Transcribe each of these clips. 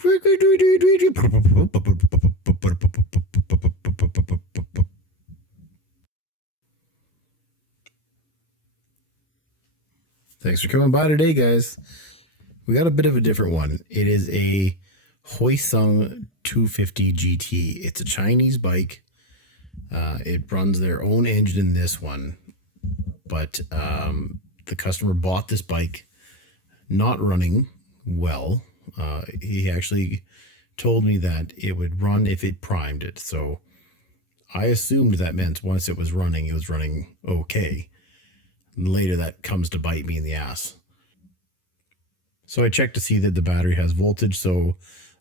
Thanks for coming by today, guys. We got a bit of a different one. It is a Hyosung 250 GT. It's a Chinese bike. It runs their own engine in this one, but the customer bought this bike not running well. He actually told me that it would run if it primed it. So I assumed that meant once it was running okay. And later that comes to bite me in the ass. So I checked to see that the battery has voltage, so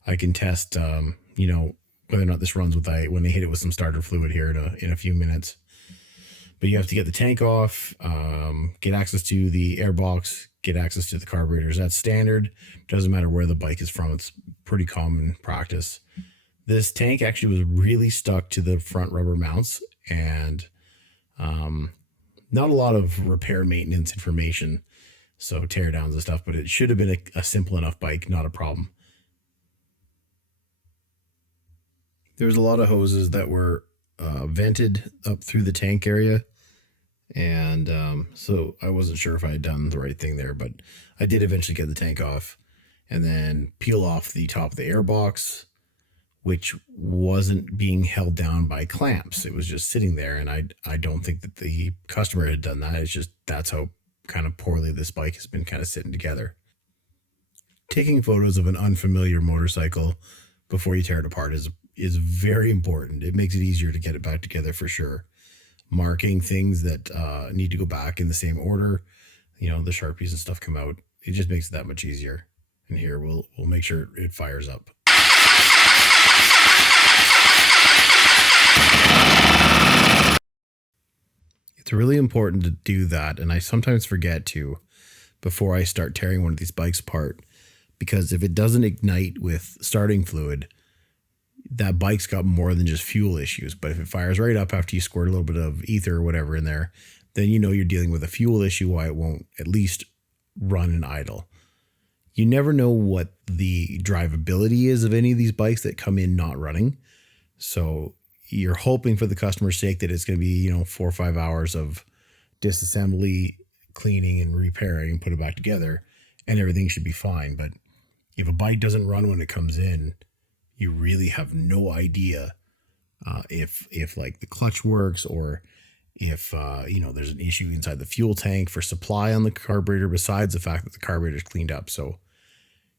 I can test, whether or not this runs when they hit it with some starter fluid here in a few minutes. But you have to get the tank off, get access to the airbox, get access to the carburetors. That's standard. Doesn't matter where the bike is from. It's pretty common practice. This tank actually was really stuck to the front rubber mounts, and not a lot of repair maintenance information. So teardowns and stuff, but it should have been a simple enough bike, not a problem. There was a lot of hoses that were vented up through the tank area. And so I wasn't sure if I had done the right thing there, but I did eventually get the tank off and then peel off the top of the airbox, which wasn't being held down by clamps. It was just sitting there. And I don't think that the customer had done that. It's just, that's how kind of poorly this bike has been kind of sitting together. Taking photos of an unfamiliar motorcycle before you tear it apart is very important. It makes it easier to get it back together for sure. Marking things that need to go back in the same order, the Sharpies and stuff come out. It just makes it that much easier. And here we'll make sure it fires up. It's really important to do that, and I sometimes forget to before I start tearing one of these bikes apart, because if it doesn't ignite with starting fluid, that bike's got more than just fuel issues. But if it fires right up after you squirt a little bit of ether or whatever in there, then you're dealing with a fuel issue, why it won't at least run and idle. You never know what the drivability is of any of these bikes that come in not running. So you're hoping for the customer's sake that it's going to be, 4 or 5 hours of disassembly, cleaning and repairing and put it back together, and everything should be fine. But if a bike doesn't run when it comes in, you really have no idea if like the clutch works, or if there's an issue inside the fuel tank for supply on the carburetor, besides the fact that the carburetor is cleaned up. So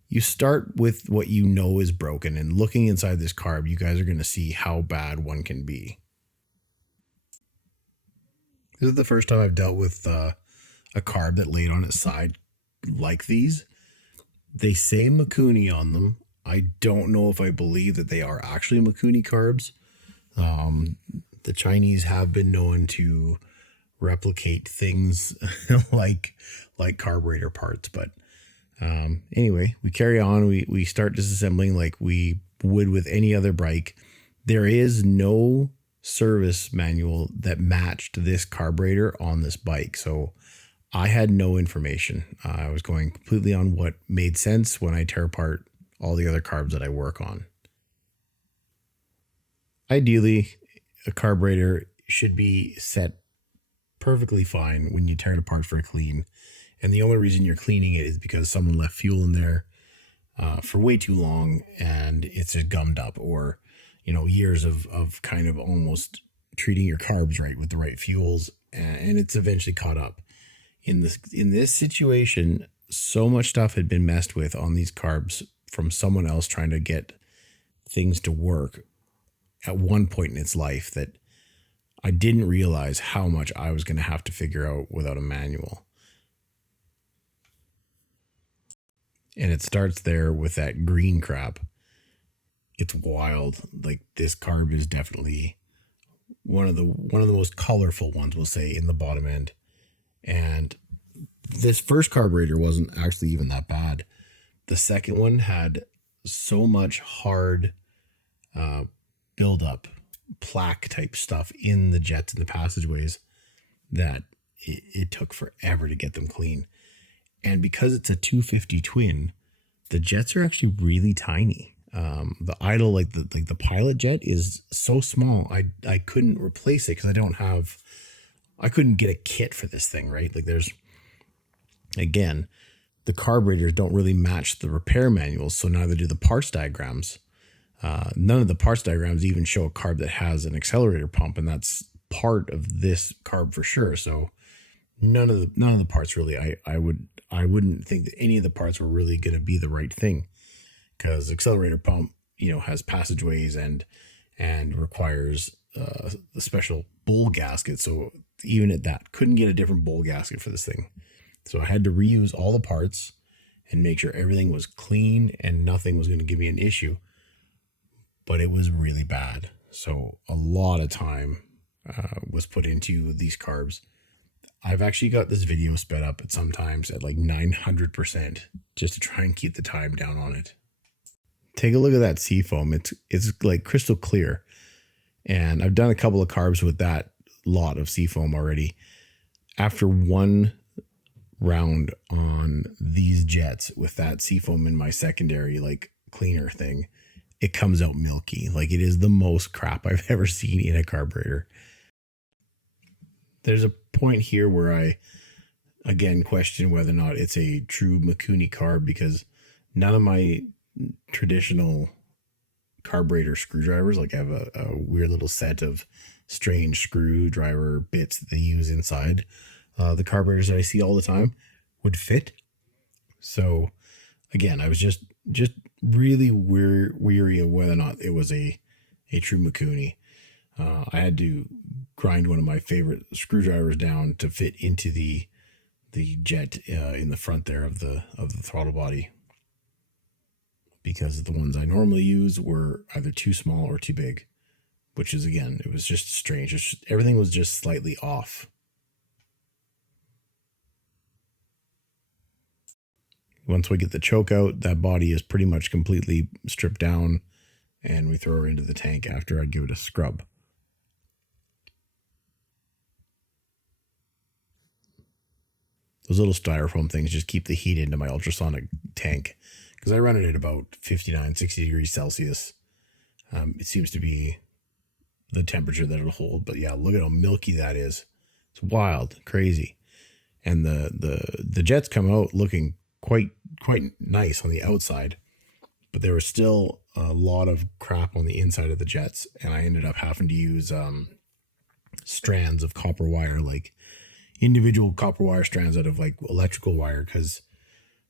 you start with what is broken, and looking inside this carb, you guys are going to see how bad one can be. This is the first time I've dealt with a carb that laid on its side like these. They say Mikuni on them. I don't know if I believe that they are actually Mikuni carbs. The Chinese have been known to replicate things like carburetor parts, but anyway, we carry on. We start disassembling like we would with any other bike. There is no service manual that matched this carburetor on this bike, so I had no information. I was going completely on what made sense when I tear apart all the other carbs that I work on. Ideally, a carburetor should be set perfectly fine when you tear it apart for a clean. And the only reason you're cleaning it is because someone left fuel in there for way too long, and it's just gummed up, or, years of kind of almost treating your carbs right with the right fuels, and it's eventually caught up. In this situation, so much stuff had been messed with on these carbs from someone else trying to get things to work at one point in its life that I didn't realize how much I was going to have to figure out without a manual. And it starts there with that green crap. It's wild. Like, this carb is definitely one of the most colorful ones, we'll say, in the bottom end. And this first carburetor wasn't actually even that bad. The second one had so much hard buildup, plaque type stuff in the jets and the passageways that it took forever to get them clean. And because it's a 250 twin, the jets are actually really tiny. The idle, like the pilot jet, is so small. I couldn't replace it because I couldn't get a kit for this thing, right? Like there's, again, the carburetors don't really match the repair manuals, so neither do the parts diagrams. None of the parts diagrams even show a carb that has an accelerator pump, and that's part of this carb for sure. So none of the parts really, I wouldn't think that any of the parts were really going to be the right thing, because accelerator pump, has passageways and requires the special bowl gasket. So even at that, couldn't get a different bowl gasket for this thing. So I had to reuse all the parts and make sure everything was clean and nothing was going to give me an issue. But it was really bad. So a lot of time was put into these carbs. I've actually got this video sped up at sometimes at like 900% just to try and keep the time down on it. Take a look at that seafoam. It's like crystal clear. And I've done a couple of carbs with that lot of seafoam already. After one round on these jets with that seafoam in my secondary like cleaner thing, it comes out milky. Like, it is the most crap I've ever seen in a carburetor. There's a point here where I again question whether or not it's a true Mikuni carb, because none of my traditional carburetor screwdrivers, like I have a weird little set of strange screwdriver bits that they use inside the carburetors that I see all the time, would fit. So again, I was just really weary of whether or not it was a true Mikuni. I had to grind one of my favorite screwdrivers down to fit into the jet in the front there of the throttle body, because the ones I normally use were either too small or too big, which is, again, it was just strange. Everything was just slightly off. Once we get the choke out, that body is pretty much completely stripped down, and we throw her into the tank after I give it a scrub. Those little styrofoam things just keep the heat into my ultrasonic tank, because I run it at about 59, 60 degrees Celsius. It seems to be the temperature that it'll hold. But yeah, look at how milky that is. It's wild, crazy. And the jets come out looking quite nice on the outside, but there was still a lot of crap on the inside of the jets, and I ended up having to use strands of copper wire, like individual copper wire strands out of like electrical wire, because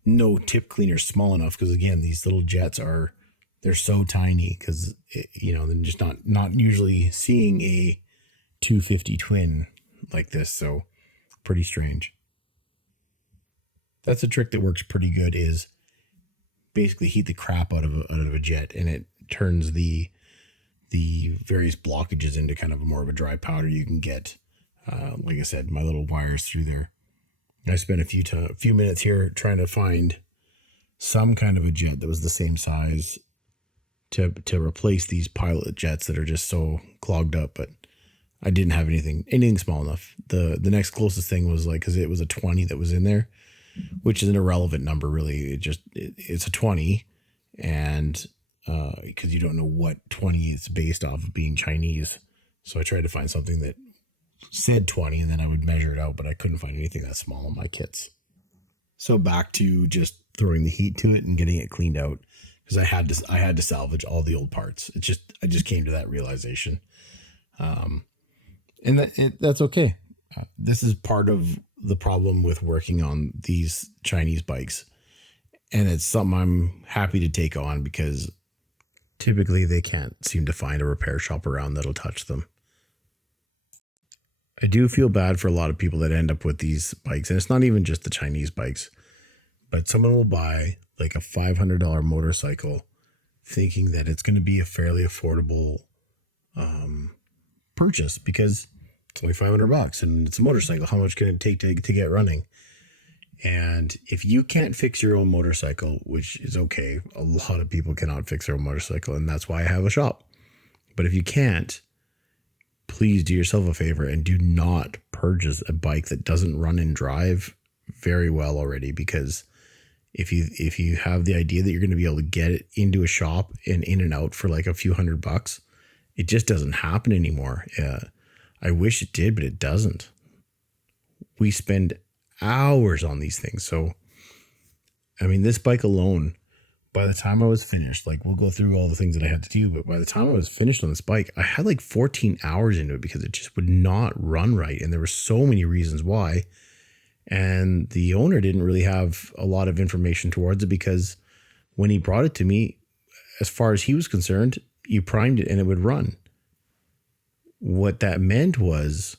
no tip cleaner small enough, because again, these little jets they're so tiny, because they're just not usually seeing a 250 twin like this. So pretty strange. That's a trick that works pretty good, is basically heat the crap out of a jet, and it turns the various blockages into kind of more of a dry powder. You can get, like I said, my little wires through there. I spent a few minutes here trying to find some kind of a jet that was the same size to replace these pilot jets that are just so clogged up, but I didn't have anything small enough. The next closest thing was like, because it was a 20 that was in there, which is an irrelevant number, really. It's a 20, and because you don't know what 20 is based off of being Chinese. So I tried to find something that said 20, and then I would measure it out, but I couldn't find anything that small in my kits. So back to just throwing the heat to it and getting it cleaned out, because I had to salvage all the old parts. I just came to that realization, and that's okay. This is part of the problem with working on these Chinese bikes, and it's something I'm happy to take on, because typically they can't seem to find a repair shop around that'll touch them. I do feel bad for a lot of people that end up with these bikes, and it's not even just the Chinese bikes, but someone will buy like a $500 motorcycle thinking that it's going to be a fairly affordable purchase, because it's only $500 and it's a motorcycle. How much can it take to get running? And if you can't fix your own motorcycle, which is okay, a lot of people cannot fix their own motorcycle, and that's why I have a shop. But if you can't, please do yourself a favor and do not purchase a bike that doesn't run and drive very well already, because if you have the idea that you're going to be able to get it into a shop and in and out for like a few $100, it just doesn't happen anymore. I wish it did, but it doesn't. We spend hours on these things. So, I mean, this bike alone, by the time I was finished, like we'll go through all the things that I had to do, but by the time I was finished on this bike, I had like 14 hours into it because it just would not run right. And there were so many reasons why. And the owner didn't really have a lot of information towards it because when he brought it to me, as far as he was concerned, you primed it and it would run. What that meant was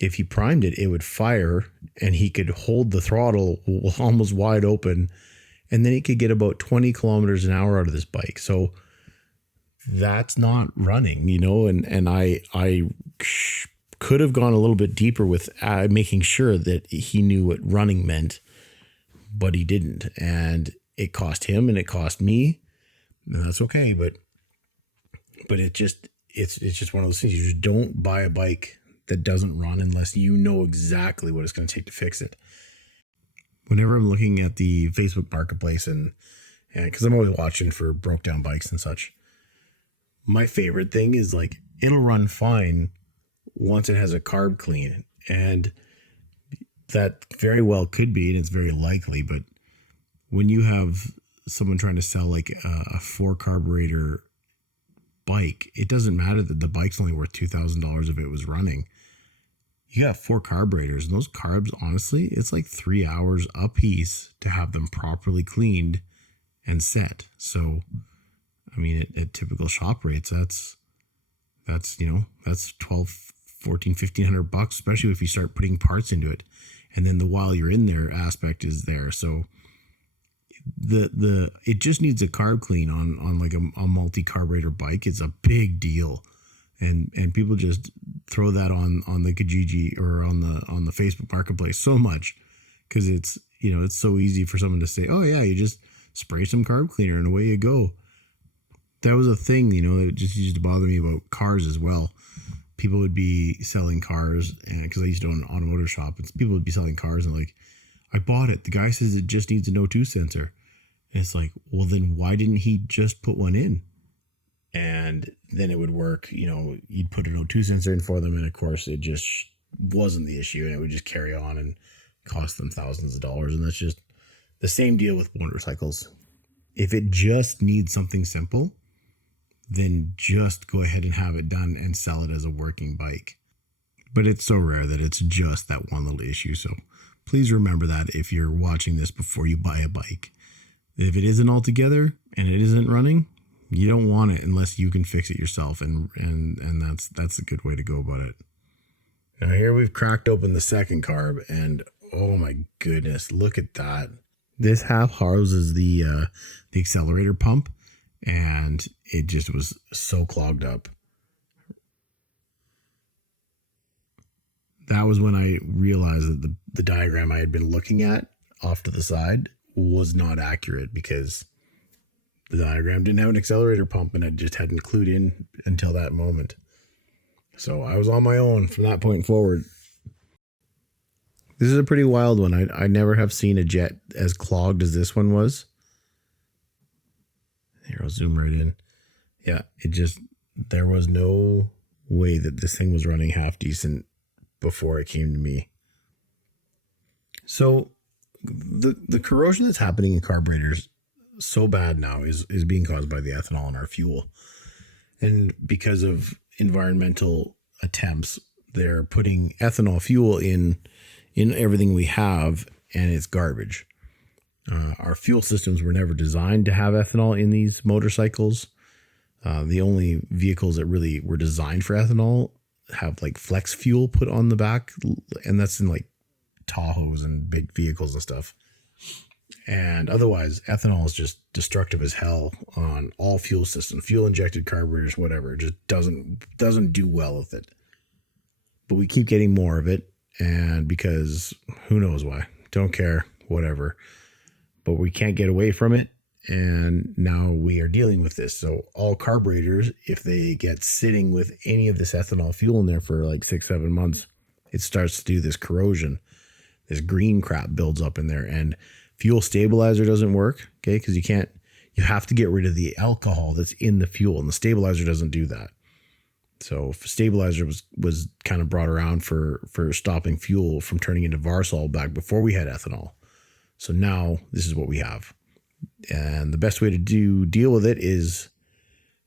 if he primed it, it would fire and he could hold the throttle almost wide open. And then he could get about 20 kilometers an hour out of this bike. So that's not running, you know, and I could have gone a little bit deeper with making sure that he knew what running meant, but he didn't. And it cost him and it cost me. And that's okay. But it's just one of those things. You just don't buy a bike that doesn't run unless you know exactly what it's going to take to fix it. Whenever I'm looking at the Facebook marketplace and because I'm always watching for broke down bikes and such, my favorite thing is like, it'll run fine once it has a carb clean. And that very well could be, and it's very likely, but when you have someone trying to sell like a 4 carburetor bike, it doesn't matter that the bike's only worth $2,000 if it was running. You got 4 carburetors, and those carbs, honestly, it's like 3 hours a piece to have them properly cleaned and set. So, I mean, at typical shop rates, that's 12, 14, $1,500, especially if you start putting parts into it. And then the while you're in there aspect is there. So it just needs a carb clean on like a multi-carburetor bike. It's a big deal. And people just throw that on the Kijiji or on the Facebook marketplace so much because it's so easy for someone to say, oh yeah, you just spray some carb cleaner and away you go. That was a thing, that just used to bother me about cars as well. People would be selling cars, and because I used to own an automotive shop, and people would be selling cars and like, I bought it. The guy says it just needs an O2 sensor. And it's like, well, then why didn't he just put one in? And then it would work, you'd put an O2 sensor in for them. And of course it just wasn't the issue, and it would just carry on and cost them thousands of dollars. And that's just the same deal with motorcycles. If it just needs something simple, then just go ahead and have it done and sell it as a working bike. But it's so rare that it's just that one little issue. So please remember that if you're watching this before you buy a bike. If it isn't all together and it isn't running, you don't want it unless you can fix it yourself. And that's a good way to go about it. Now here we've cracked open the second carb, and oh my goodness, look at that. This half houses the accelerator pump, and it just was so clogged up. That was when I realized that the diagram I had been looking at off to the side was not accurate, because the diagram didn't have an accelerator pump, and I just hadn't clued in until that moment. So I was on my own from that point forward. This is a pretty wild one. I never have seen a jet as clogged as this one was. Here, I'll zoom right in. Yeah, there was no way that this thing was running half decent before it came to me. So the corrosion that's happening in carburetors so bad now is being caused by the ethanol in our fuel. And because of environmental attempts, they're putting ethanol fuel in everything we have, and it's garbage. Our fuel systems were never designed to have ethanol in these motorcycles. The only vehicles that really were designed for ethanol have like flex fuel put on the back, and that's in like Tahoes and big vehicles and stuff. And otherwise, ethanol is just destructive as hell on all fuel systems, fuel injected carburetors, whatever. It just doesn't do well with it. But we keep getting more of it, and because who knows why, don't care, whatever. But we can't get away from it, and now we are dealing with this. So all carburetors, if they get sitting with any of this ethanol fuel in there for like 6-7 months, it starts to do this corrosion. This green crap builds up in there, and Fuel stabilizer doesn't work, okay, because you have to get rid of the alcohol that's in the fuel, and the stabilizer doesn't do that. So stabilizer was kind of brought around for stopping fuel from turning into Varsol back before we had ethanol. So now this is what we have. And the best way to deal with it is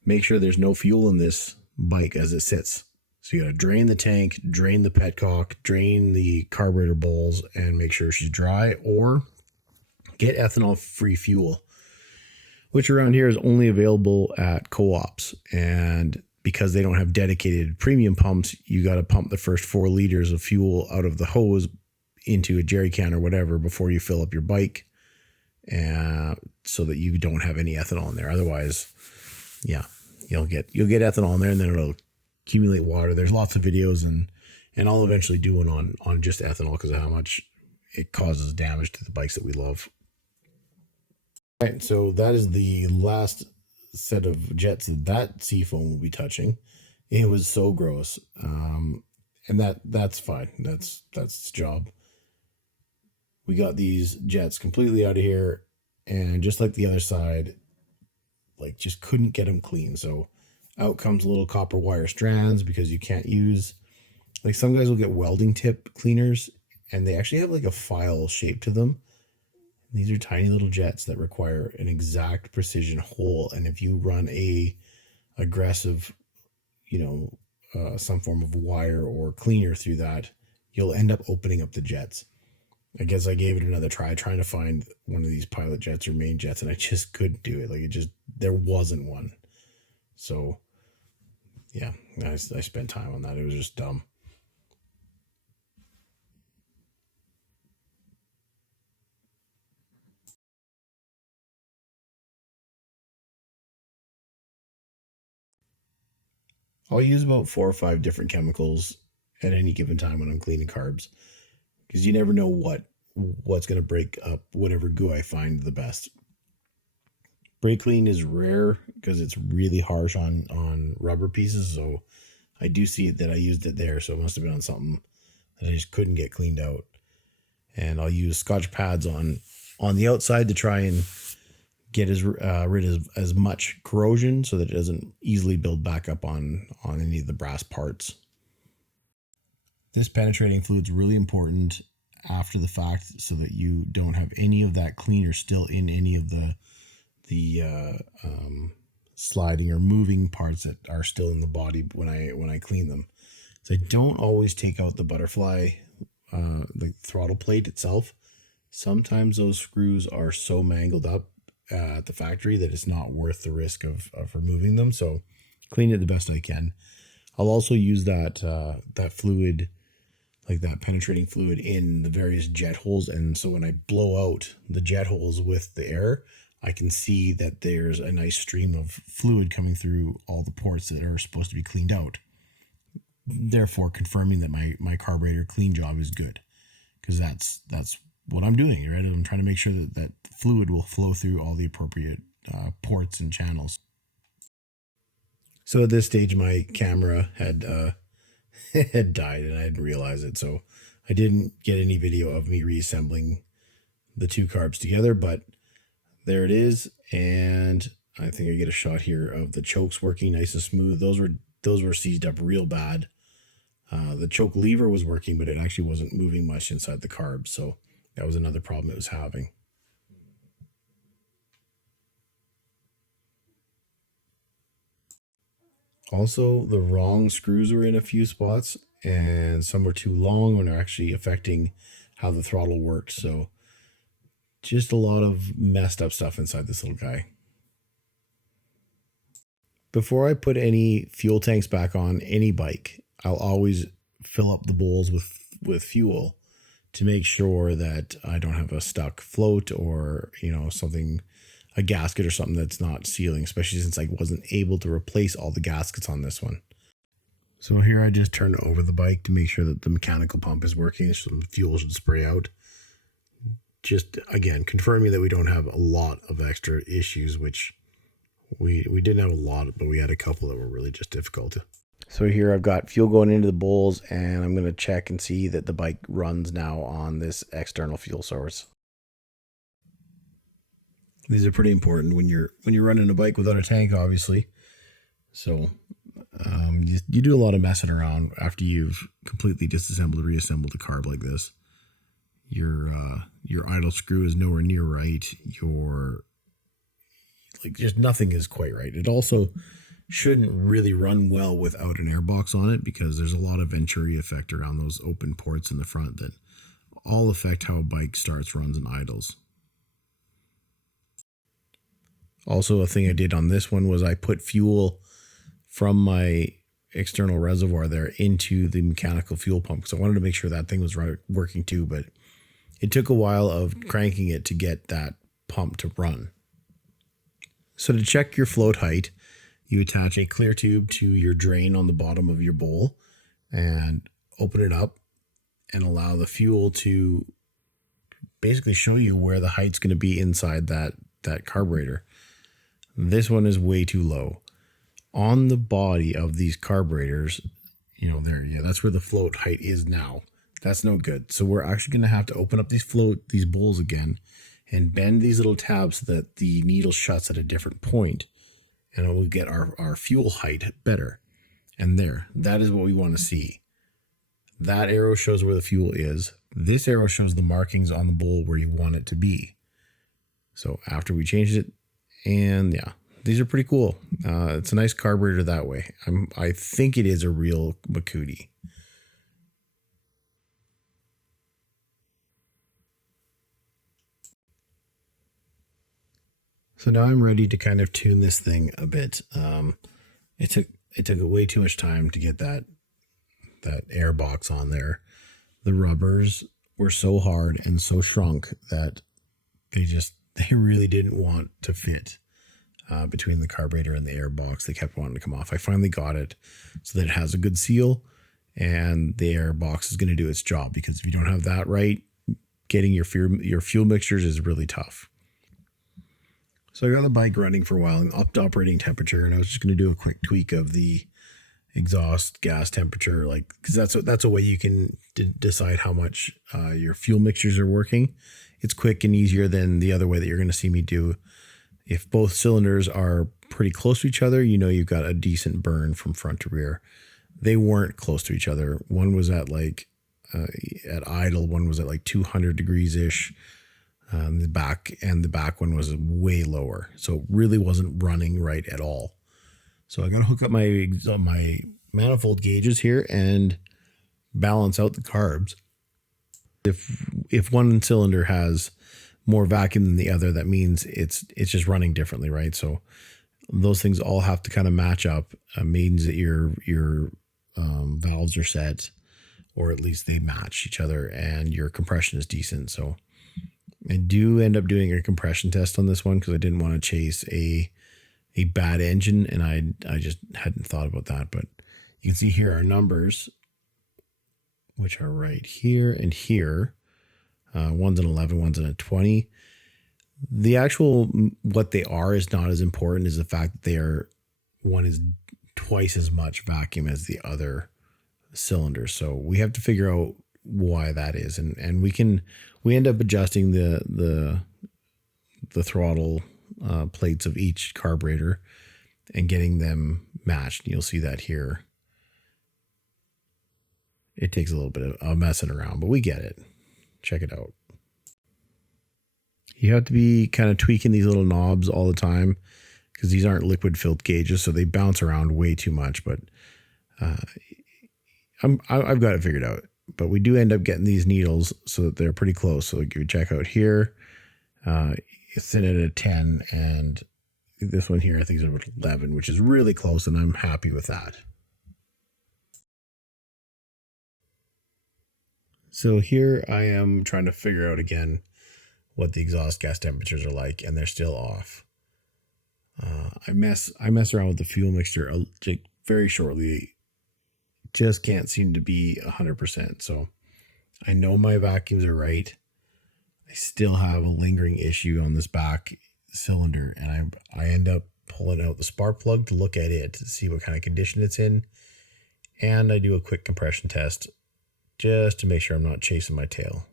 make sure there's no fuel in this bike as it sits. So you got to drain the tank, drain the petcock, drain the carburetor bowls, and make sure she's dry, or get ethanol-free fuel, which around here is only available at co-ops. And because they don't have dedicated premium pumps, you got to pump the first 4 liters of fuel out of the hose into a jerry can or whatever before you fill up your bike, so that you don't have any ethanol in there. Otherwise, yeah, you'll get ethanol in there, and then it'll accumulate water. There's lots of videos, and I'll eventually do one on just ethanol because of how much it causes damage to the bikes that we love. All right, so that is the last set of jets that Seafoam will be touching. It was so gross, and that's fine. That's its job. We got these jets completely out of here, and just like the other side, like just couldn't get them clean. So out comes little copper wire strands, because you can't use, like, some guys will get welding tip cleaners and they actually have like a file shape to them. These are tiny little jets that require an exact precision hole. And if you run a aggressive, some form of wire or cleaner through that, you'll end up opening up the jets. I guess I gave it another try trying to find one of these pilot jets or main jets, and I just couldn't do it. Like, there wasn't one. So yeah, I spent time on that. It was just dumb. I'll use about 4 or 5 different chemicals at any given time when I'm cleaning carbs, because you never know what's going to break up whatever goo I find the best. Brake clean is rare because it's really harsh on rubber pieces, so I do see that I used it there, so it must have been on something that I just couldn't get cleaned out. And I'll use Scotch pads on the outside to try and get rid of as much corrosion so that it doesn't easily build back up on any of the brass parts. This penetrating fluid is really important after the fact, so that you don't have any of that cleaner still in any of the sliding or moving parts that are still in the body when I clean them. So I don't always take out the butterfly, the throttle plate itself. Sometimes those screws are so mangled up at the factory that it's not worth the risk of removing them. So clean it the best I can. I'll also use that fluid, like that penetrating fluid, in the various jet holes. And so when I blow out the jet holes with the air, I can see that there's a nice stream of fluid coming through all the ports that are supposed to be cleaned out. Therefore, confirming that my carburetor clean job is good, because that's what I'm doing, right? I'm trying to make sure that fluid will flow through all the appropriate ports and channels. So at this stage, my camera had had died, and I didn't realize it. So I didn't get any video of me reassembling the 2 carbs together, but there it is. And I think I get a shot here of the chokes working nice and smooth. Those were seized up real bad. The choke lever was working, but it actually wasn't moving much inside the carbs. So that was another problem it was having. Also, the wrong screws were in a few spots, and some were too long when they're actually affecting how the throttle worked. So just a lot of messed up stuff inside this little guy. Before I put any fuel tanks back on any bike, I'll always fill up the bowls with fuel to make sure that I don't have a stuck float or, something, a gasket or something that's not sealing, especially since I wasn't able to replace all the gaskets on this one. So here I just turn over the bike to make sure that the mechanical pump is working, so the fuel should spray out. Just, again, confirming that we don't have a lot of extra issues, which we didn't have a lot, but we had a couple that were really just difficult. So here I've got fuel going into the bowls, and I'm going to check and see that the bike runs now on this external fuel source. These are pretty important when you're running a bike without a tank, obviously. So you do a lot of messing around after you've completely disassembled, reassembled a carb like this. Your idle screw is nowhere near right. Your just nothing is quite right. It also shouldn't really run well without an airbox on it because there's a lot of Venturi effect around those open ports in the front that all affect how a bike starts, runs, and idles. Also, a thing I did on this one was I put fuel from my external reservoir there into the mechanical fuel pump because I wanted to make sure that thing was working too, but it took a while of cranking it to get that pump to run. So to check your float height, you attach a clear tube to your drain on the bottom of your bowl and open it up and allow the fuel to basically show you where the height's going to be inside that carburetor. This one is way too low. On the body of these carburetors, that's where the float height is now. That's no good. So we're actually going to have to open up these bowls again and bend these little tabs so that the needle shuts at a different point, and it will get our fuel height better. And that is what we want to see. That arrow shows where the fuel is. This arrow shows the markings on the bowl where you want it to be. So after we changed it, and yeah, these are pretty cool. It's a nice carburetor that way. I think it is a real Makudi. So now I'm ready to kind of tune this thing a bit. It took way too much time to get that air box on there. The rubbers were so hard and so shrunk that they really didn't want to fit between the carburetor and the air box. They kept wanting to come off. I finally got it so that it has a good seal, and the air box is going to do its job, because if you don't have that right, getting your fuel mixtures is really tough. So I got the bike running for a while and up to operating temperature, and I was just going to do a quick tweak of the exhaust gas temperature, because that's a way you can decide how much your fuel mixtures are working. It's quick and easier than the other way that you're going to see me do. If both cylinders are pretty close to each other, you've got a decent burn from front to rear. They weren't close to each other. One was at at idle, one was at 200 degrees ish. The back one was way lower, so it really wasn't running right at all. So I got to hook up my manifold gauges here and balance out the carbs. If one cylinder has more vacuum than the other, that means it's just running differently, right? So those things all have to kind of match up. Means that your valves are set, or at least they match each other, and your compression is decent. So I do end up doing a compression test on this one because I didn't want to chase a bad engine, and I just hadn't thought about that. But you can see here our numbers, which are right here and here. One's an 11, one's an 20. The actual what they are is not as important as the fact that one is twice as much vacuum as the other cylinder. So we have to figure out why that is, and we end up adjusting the throttle plates of each carburetor and getting them matched. You'll see that here. It takes a little bit of messing around, but we get it. Check it out. You have to be kind of tweaking these little knobs all the time because these aren't liquid filled gauges, so they bounce around way too much. But I've got it figured out. But we do end up getting these needles so that they're pretty close. So if you check out here, it's in at a 10, and this one here I think is about 11, which is really close, and I'm happy with that. So here I am trying to figure out again what the exhaust gas temperatures are like, and they're still off. I mess around with the fuel mixture very shortly. Just can't seem to be 100%. So I know my vacuums are right. I still have a lingering issue on this back cylinder, and I end up pulling out the spark plug to look at it to see what kind of condition it's in. And I do a quick compression test just to make sure I'm not chasing my tail.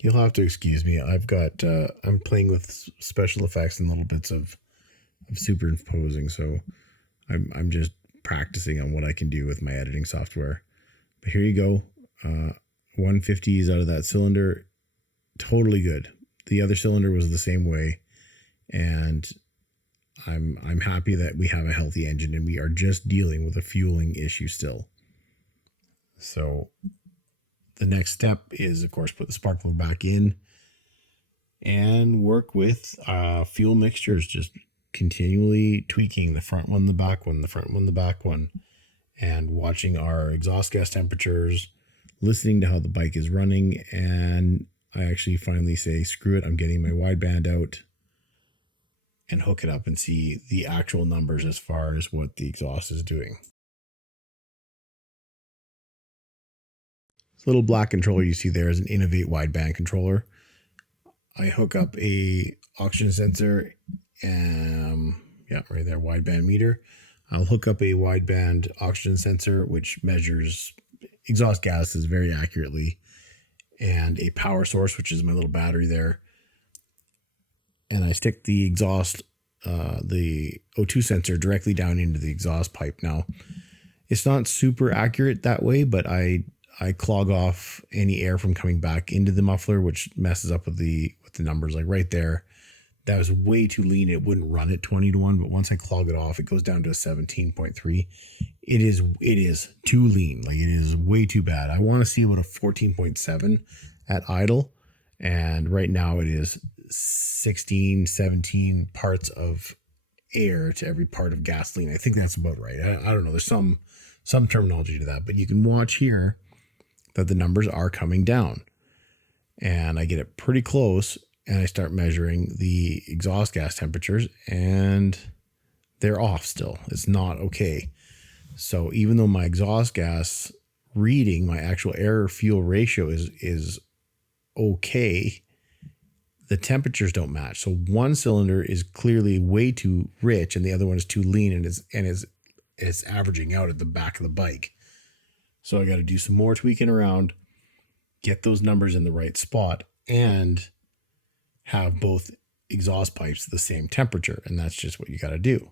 You'll have to excuse me. I've got I'm playing with special effects and little bits of superimposing, so I'm just practicing on what I can do with my editing software. But here you go. 150 is out of that cylinder. Totally good. The other cylinder was the same way, and I'm happy that we have a healthy engine and we are just dealing with a fueling issue still. So the next step is, of course, put the spark plug back in and work with fuel mixtures, just continually tweaking the front one, the back one, the front one, the back one, and watching our exhaust gas temperatures, listening to how the bike is running. And I actually finally say, screw it, I'm getting my wideband out and hook it up and see the actual numbers as far as what the exhaust is doing. This little black controller you see there is an Innovate wideband controller. I hook up a oxygen sensor, right there, wideband meter. I'll hook up a wideband oxygen sensor, which measures exhaust gases very accurately, and a power source, which is my little battery there. And I stick the exhaust, the O2 sensor directly down into the exhaust pipe. Now, it's not super accurate that way, but I clog off any air from coming back into the muffler, which messes up with the numbers. Like right there, that was way too lean. It wouldn't run at 20-1, but once I clog it off, it goes down to a 17.3. It is too lean. Like, it is way too bad. I want to see about a 14.7 at idle. And right now it is 16, 17 parts of air to every part of gasoline. I think that's about right. I don't know. There's some terminology to that, but you can watch here that the numbers are coming down. And I get it pretty close, and I start measuring the exhaust gas temperatures, and they're off still. It's not okay. So even though my exhaust gas reading, my actual air fuel ratio is okay, the temperatures don't match. So one cylinder is clearly way too rich and the other one is too lean, and is averaging out at the back of the bike. So I got to do some more tweaking around, get those numbers in the right spot, and have both exhaust pipes the same temperature. And that's just what you got to do.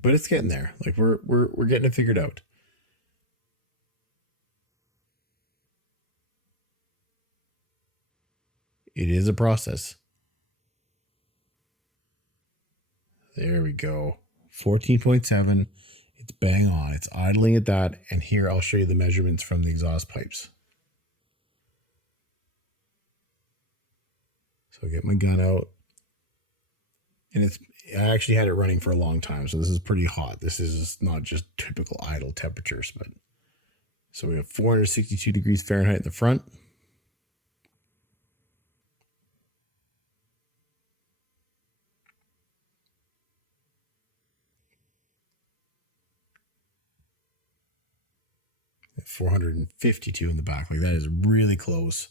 But it's getting there. Like, we're getting it figured out. It is a process. There we go. 14.7. It's bang on. It's idling at that. And here I'll show you the measurements from the exhaust pipes. So I get my gun out. And I actually had it running for a long time. So this is pretty hot. This is not just typical idle temperatures. But so we have 462 degrees Fahrenheit in the front. At 452 in the back. Like, that is really close.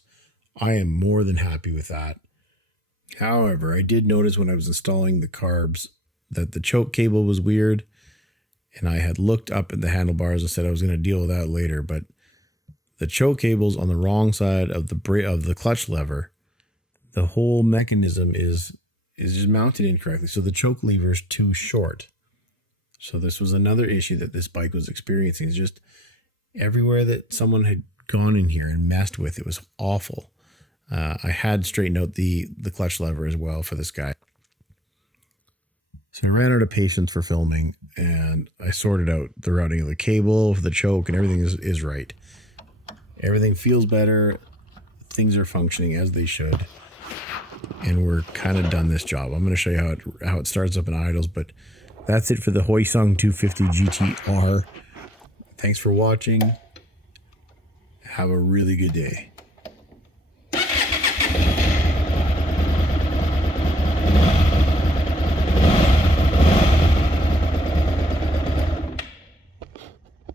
I am more than happy with that. However, I did notice when I was installing the CARBs that the choke cable was weird, and I had looked up at the handlebars and said I was going to deal with that later, but the choke cable's on the wrong side of the clutch lever. The whole mechanism is just mounted incorrectly, so the choke lever is too short. So this was another issue that this bike was experiencing. It's just everywhere that someone had gone in here and messed with, it was awful. I had straightened out the clutch lever as well for this guy. So I ran out of patience for filming, and I sorted out the routing of the cable, the choke, and everything is right. Everything feels better. Things are functioning as they should. And we're kind of done this job. I'm going to show you how it starts up in idles, but that's it for the Hyosung 250 GTR. Thanks for watching. Have a really good day.